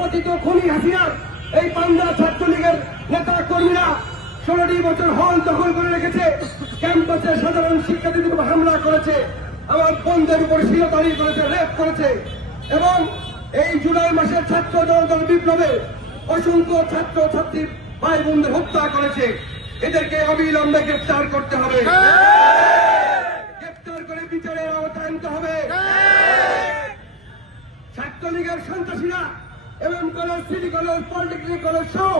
পতিত খুনি হাসিনা এই পান্ডা ছাত্রলীগের নেতা কর্মীরা 16টি বছর হল দখল করে রেখেছে, ক্যাম্পাসে সাধারণ শিক্ষার্থীদের উপর হামলা করেছে, আমার বন্ধের উপর শিরোধারি করেছে, রেপ করেছে এবং এই জুলাই মাসের ছাত্র জনতার বিপ্লবে অসংখ্য ছাত্র ছাত্রীর ভাই বোনদের হত্যা করেছে। এদেরকে অবিলম্বে গ্রেফতার করতে হবে, গ্রেফতার করে বিচারের আওতায় আনতে হবে। ছাত্রলীগের সন্ত্রাসীরা এবং college, city college, polytechnic college সহ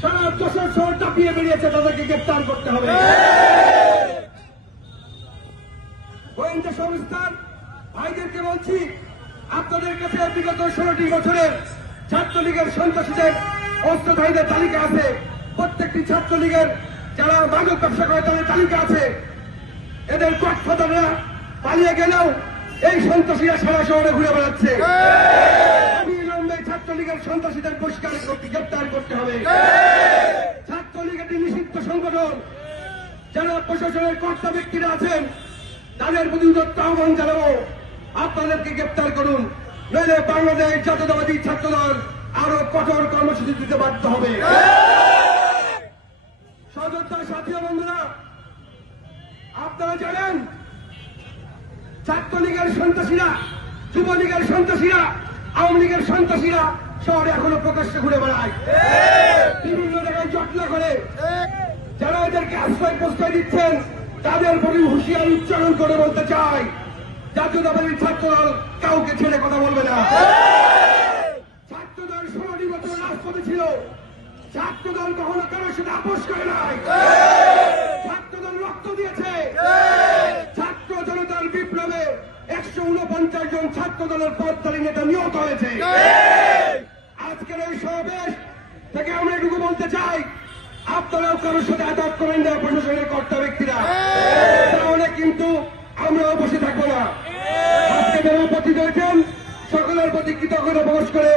সারা যশোর শহর চাপিয়ে বেরিয়েছে, তাদেরকে গ্রেফতার করতে হবে। গোয়েন্দা সংস্থার ভাইদেরকে বলছি, আপনাদের কাছে বিগত 16টি বছরের ছাত্রলীগের সন্ত্রাসীদের অস্ত্রধারীদের তালিকা আছে, প্রত্যেকটি ছাত্রলীগের যারা মাদক ব্যবসা করে তাদের তালিকা আছে। এদের গডফাদাররা পালিয়ে গেলেও এই সন্ত্রাসীরা সারা শহরে ঘুরে বেড়াচ্ছে। অবিলম্বে ছাত্রলীগের সন্ত্রাসীদের বহিষ্কার করতে, গ্রেপ্তার করতে হবে। ছাত্রলীগ একটি নিষিদ্ধ সংগঠন, যারা প্রশাসনের কর্তা ব্যক্তিরা আছেন তাদের প্রতি উদাত্ত আহ্বান জানাবো, আপনাদেরকে গ্রেপ্তার করুন, নইলে বাংলাদেশ জাতীয়তাবাদী ছাত্রদল আরো কঠোর কর্মসূচি দিতে বাধ্য হবে। সহযোদ্ধা সাথী বন্ধুরা, আপনারা জানেন ছাত্রলীগের সন্ত্রাসীরা, যুবলীগের সন্ত্রাসীরা, আওয়ামী লীগের সন্ত্রাসীরা শহরে এখনো প্রকাশ্যে ঘুরে বেড়ায়, বিভিন্ন জায়গায় জটলা করে। যারা এদেরকে আশ্রয় প্রশ্রয় দিচ্ছেন তাদের প্রতি হুঁশিয়ারি উচ্চারণ করে বলতে চাই, জাতীয়তাবাদী ছাত্রদল কাউকে ছেড়ে কথা বলবে না। ছাত্রদল 16টি বছর রাজপথে ছিল, ছাত্রদল কখনো কারোর সাথে আপোষ করে নাই, ছাত্রদল রক্ত দিয়েছে। ছাত্র জনতার বিপ্লবে 149 জন ছাত্রদলের পদচারী নেতা নিহত হয়েছে। আজকের এই সমাবেশ থেকে আমরা এটুকু বলতে চাই, আপনারাও কারোর সাথে আঘাত করেন না, প্রশাসনের কর্তা ব্যক্তিরা, তাহলে কিন্তু আমরাও বসে থাকবো না। আজকে যারা উপস্থিত হয়েছেন সকলের প্রতি কৃতজ্ঞতা প্রকাশ করে